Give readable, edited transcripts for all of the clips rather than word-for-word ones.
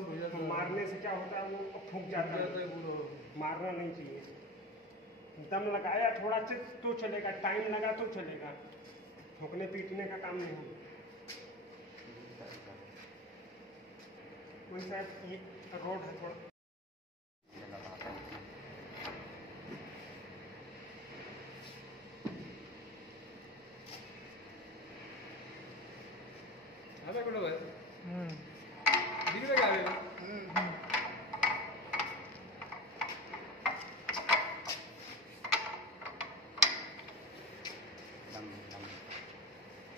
Out हो जाता है। मारने से क्या होता है, वो फूंक जाता है, मारना नहीं चाहिए। दम लगाया थोड़ा से तो चलेगा, टाइम लगा तो चलेगा, ठोकने पीटने का काम नहीं होगा। कोई शायद ये रोड है थोड़ा आता कुठं बाहेर तिकडे काय आहे?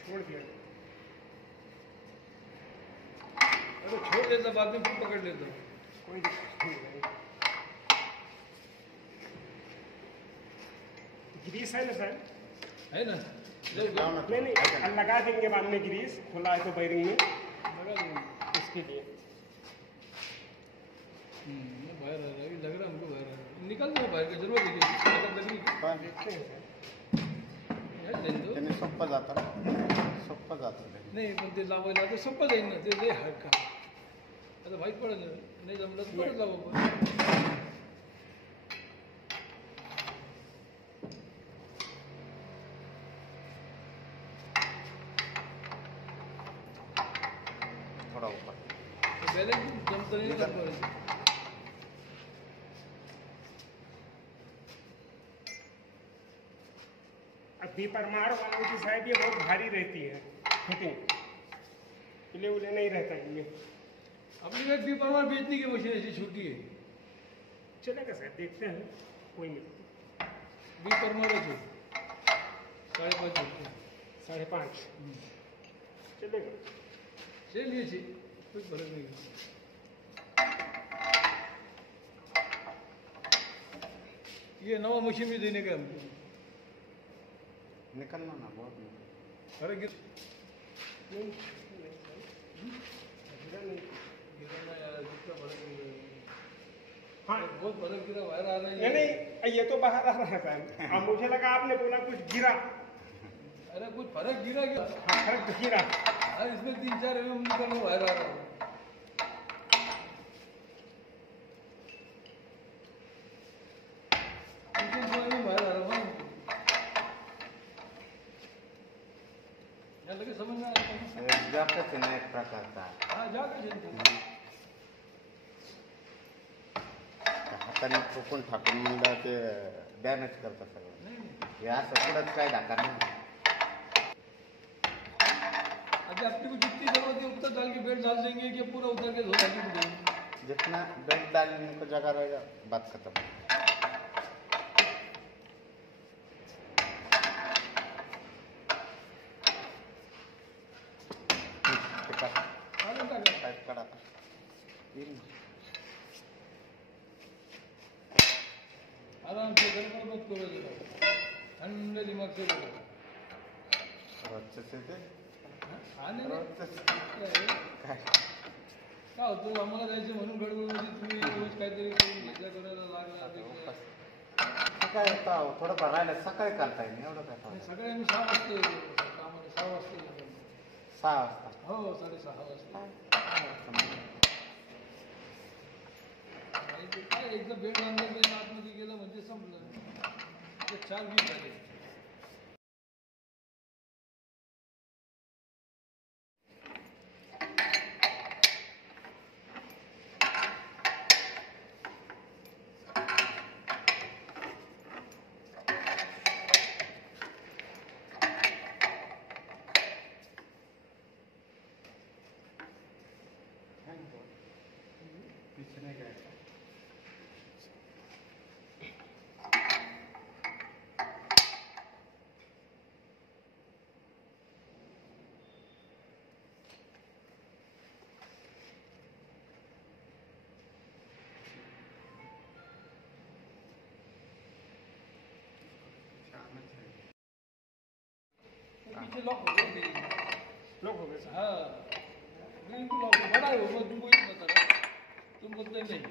छोड़ दिया। अरे छोड़ देता, बाद में फिर पकड़ लेता। कोई दिक्कत नहीं है। ग्रीस है ना सर? है ना? नहीं नहीं, लगा देंगे बाद में ग्रीस, खुला है तो बैरिंग में लगा देंगे इसके लिए। बाहर आ रहा है, लग रहा है हमको बाहर आ रहा है। निकल जाओ बाहर की जरूरत है, लग रही देखते हैं सर। त्याने सोप्पा जाता नाही, पण ते लावायला तर सोपं जाईल ना, ते लय हार्ड काम. आता माहीत पडेल, नाही जमलं तर परत लावा आपण. थोड़ा ऊपर बॅलेन्स जमतं नाही ना. अभी परमार वालों की शायद ये बहुत भारी रहती है फिटिंग, हिले उले नहीं रहता इनमें। अपनी बात भी परमार बेचने की मशीन ऐसी छोटी है, चलेगा सर, देखते हैं कोई नहीं। बी परमार है 5.5 5.5 चलेगा, चलिए जी, कुछ फर्क नहीं है. ये नवा मशीन भी देने का हमको, निकलना ना बहुत फर्क गिर नहीं गिराना यार, कितना फर्क नहीं. हाँ बहुत फर्क गिरा, बाहर आ रहा है. नहीं नहीं, ये तो बाहर आ रहा है सर। अब मुझे लगा आपने बोला कुछ गिरा। अरे कुछ फर्क गिरा क्या? हाँ फर्क गिरा। अरे इसमें 3-4 mm निकल बाहर आ रहा है. समझ में एक प्रकारचा हाताने ठोकून ठाकून म्हणलं ते डॅमेज करतं सगळं. हे असं पुढंच काय ढाका नाही. अभी अपने को जितनी जरूरत है उतना डाल के बेड डाल देंगे कि पूरा उतर के धो जाएंगे. जितना बेड डालने को जगह रहेगा बात खत्म. आराम से गड़बड़ मत करो जरा, ठंडे दिमाग से करो. अच्छे से ते आने काय होतं, आम्हाला जायचं म्हणून गडबडमध्ये तुम्ही रोज काहीतरी करून घेतल्या करायला लागला. सकाळी थोडंफार राहिलं सकाळी करता येईल, एवढं काय. सकाळी आम्ही 6 वाजता येतो कामाला, 6 वाजता येतो. 6 वाजता? हो, 6:30 वाजता. काय एकदा बेड बांधलं की आतमध्ये गेलं म्हणजे संपलं. 4 दिवस झाले. पीछे नहीं गए. पीछे लॉक हो गए. लॉक हो गए। हाँ, बिल्कुल लॉक. बड़ा है वो, तुमको ये बता रहा, तुम बोलते नहीं.